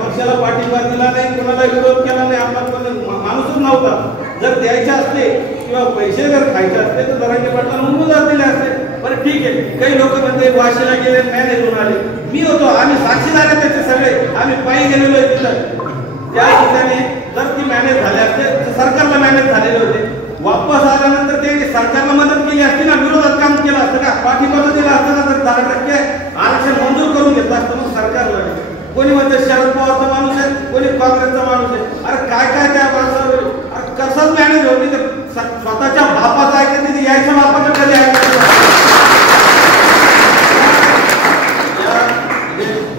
पक्षाला पाठिंबा दिला नाही, कोणाला विरोध केला नाही, आपला माणूसच नव्हता. जर द्यायचे असते किंवा पैसे जर खायचे असते तर जरांगे पाटलांना उमेदवार दिले असते. बरं ठीक आहे, काही लोक म्हणते वाशीला गेले मॅनेज होऊन आले. मी होतो, आम्ही साक्षीदार आहे त्याचे सगळे, आम्ही पायी गेलेलो आहे तिथं. त्या ठिकाणी जर ती मॅनेज झाले असते तर सरकारला मॅनेज झालेले होते. वापस आल्यानंतर ते सरकारला मदत केली असती ना, विरोधात काम केलं असतं का, पाठिंबा दिला असता ना, तर 10% आरक्षण मंजूर करून घेतलं असतं मग सरकारला. कोणी म्हणते शरद पवारचा माणूस आहे, कोणी काँग्रेसचा माणूस आहे. अरे काय काय त्या माणसावर कसंच मॅनेज होती तर स्वतःच्या बापाचं ऐकत तिथे यायच्या बापाचं कधी ऐकत.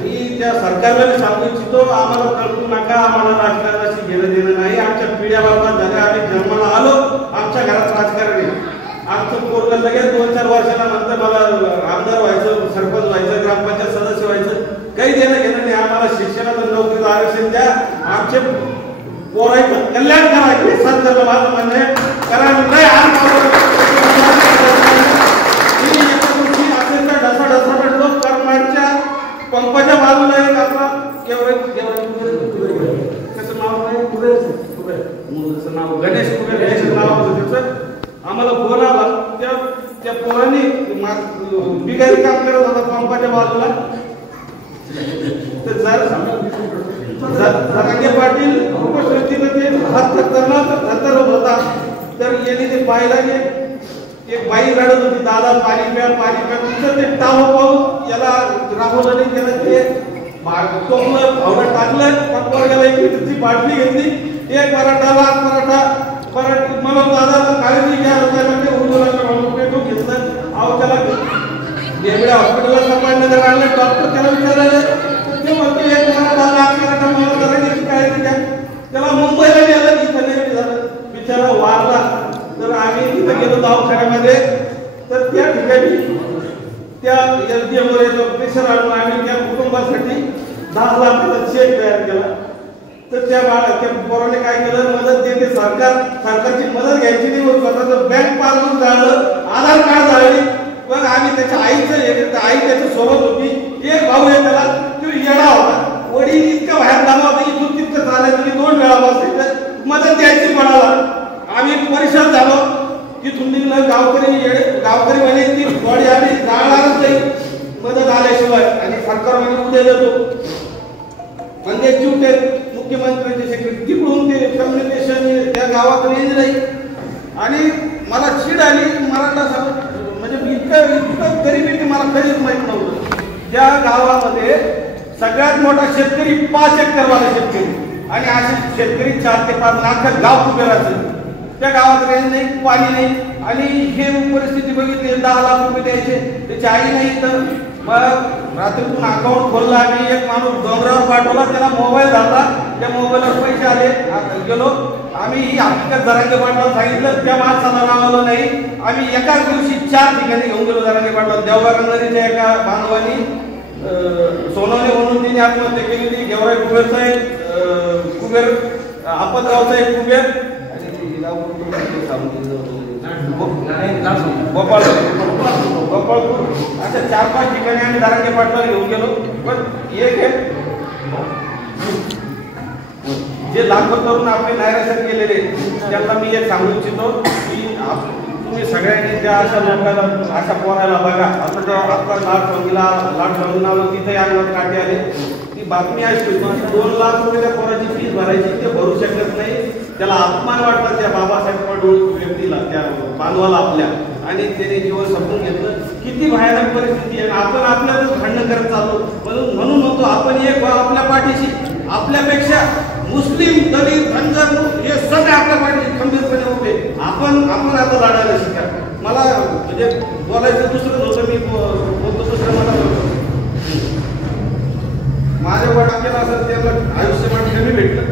मी त्या सरकारला सांगू इच्छितो, आम्हाला कळू नका, आम्हाला राजकारणाशी घेणं देणं नाही. आमच्या पिढ्या बाबा झाल्या, आम्ही जन्माला आलो, आमच्या घरात राजकारण आहे. आमचं पोरगं लगेच 2-4 वर्षाला नंतर मला आमदार व्हायचं, सरपंच व्हायचं, ग्रामपंचायत सदस्य व्हायचं, काही देणं घेणं नाही. आम्हाला शिक्षणाचं नोकरीचं आरक्षण द्या, आमचे पोराचं कल्याण करा. हे सरकारला माझं म्हणणं आहे. कारण नाही असेल तर ढसाढसाट लोक करमाडच्या पंपाच्या बाजूला एक आपला त्याचं नाव आहे कुबेरचं नाव गणेश कुबेर, गणेश नाव होतं त्याचं. आम्हाला फोन आला, त्या पोरांनी बिगारी काम करत होता पंपाच्या बाजूला. तर जरांगे पाटील उपस्थितीनं ते हात करणार होता. तर यांनी ते पाहिला की एक बाई रडत होती, दादा पाणी प्या पाणी प्या. तुमचं ते टाव पाहून याला राहुल आणि त्याला ते भावना टाकलं. पोरग्याला एक लिटरची बाटली घेतली, एक पराठा लाल पराठा मला दादा काळजी घ्या लोकांना उर्दूला पेटून घेतलं. अहो त्याला वेगळ्या हॉस्पिटलला संभाजीनगर आणलं. डॉक्टर त्याला विचारायला ते म्हणते एक पराठा लाल पराठा मला जरा काळजी घ्या. त्याला मुंबईला गेलं, इथं नाही झालं, बिचारा वारला. तर आम्ही तिथं गेलो दवाखान्यामध्ये. तर त्या ठिकाणी त्या एलडीएम वर प्रेशर आणून आम्ही त्या कुटुंबासाठी 10 लाखाचा चेक तयार केला. तर त्या पोराने काय केलं, मदत देते सरकारची मदत घ्यायची नाही, स्वतःचं बँक पासबुक जाळलं, आधार कार्ड जाळली. पण आम्ही त्याच्या आईचं आई त्याच्या सोबत होती. एक भाऊ आहे त्याला, तो येडा होता. वडील इतकं बाहेर दाबा होता, इथून तितकं चालायचं की 2 वेळा बसायचं, मदत द्यायची कोणाला. आम्ही परेशान झालो. तिथून निघलं गावकरी म्हणे ती बॉडी आम्ही जाळणारच नाही मदत आल्याशिवाय, आणि सरकार म्हणे उद्या देतो. म्हणजे चिवटे मुख्यमंत्र्यांचे सेक्रेटरी तिकडून ते कम्युनिकेशन त्या गावात रेंज नाही. आणि मला चीड आली मराठा म्हणजे इतकं गरिबी मला कधीच माहीत नव्हतं. त्या गावामध्ये सगळ्यात मोठा शेतकरी 5 एकरवाला शेतकरी, आणि असे शेतकरी 4 ते 5 लाख गाव उभे राहतात. त्या गावात रेंज नाही, पाणी नाही. आणि हे परिस्थिती बघितली, 10 लाख रुपये द्यायचे, त्याची आई नाही. तर मग रात्रीतून अकाउंट खोललं आम्ही. एक माणूस डोंगरावर पाठवला, त्याला मोबाईल झाला, त्या मोबाईलवर पैसे आले. गेलो आम्ही ही हकीकत जरांगे पाटलाला सांगितलं, त्या माणसाला रावलं नाही. आम्ही एकाच दिवशी 4 ठिकाणी घेऊन गेलो जरांगे पाटला. देवगाव एका बांधवानी सोनवणे म्हणून तिने आत्महत्या केली होती. गेवराई कुबेरचा एक कुबेर, आपतरावचा एक कुबेर, गोपाळपूर, अशा 4-5 ठिकाणी आम्ही जरांगे पाटलाला घेऊन गेलो. पण एक आहे जे लाखो तरुण आपले नायरेशन केलेले, त्यांना मी एक सांगू इच्छितो की तुम्ही सगळ्यांनी त्या अशा लोकांना, अशा पोरायला बघा. आता जेव्हा आपला लाट आलो तिथे अंगात काटे आले. ती बातमी अशी होती, 2 लाख रुपये त्या पोराची फीस भरायची, ते भरू शकत नाही. त्याला अपमान वाटला त्या बाबासाहेब पडोळ व्यक्तीला, त्या बांधवाला आपल्या, आणि त्याने जीवन संपून घेतलं. किती भयानक परिस्थिती आहे. आपण आपल्यातच भांडण करत चाललो. म्हणून होतो आपण एक आपल्या पाठीशी, आपल्यापेक्षा मुस्लिम, दलित, धनगर हे सगळे आपल्या पाठीशी खंबीरपणे उभे. आपण आता लढायला शिका. मला म्हणजे बोलायचं दुसरं होतं, मी बोलतो दुसरं. मला माझ्या वडिलांना असं त्यांना आयुष्यमान कमी भेटलं.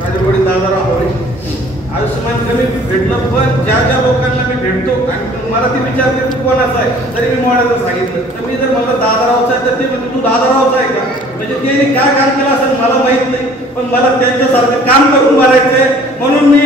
माझे वडील दादाराव होळे, आयुष्यमान कमी भेटलं. पण ज्या लोकांना मी भेटतो आणि मला ते विचारते तू कोणाचा आहे, तरी मी मोडायचं सांगितलं. तर मी जर मला दादारावचा आहे तर ते म्हणजे तू दादारावचा आहे का, म्हणजे ते काय काम केलं असेल मला माहित नाही. पण मला त्यांच्यासारखं काम करून मारायचंय, म्हणून मी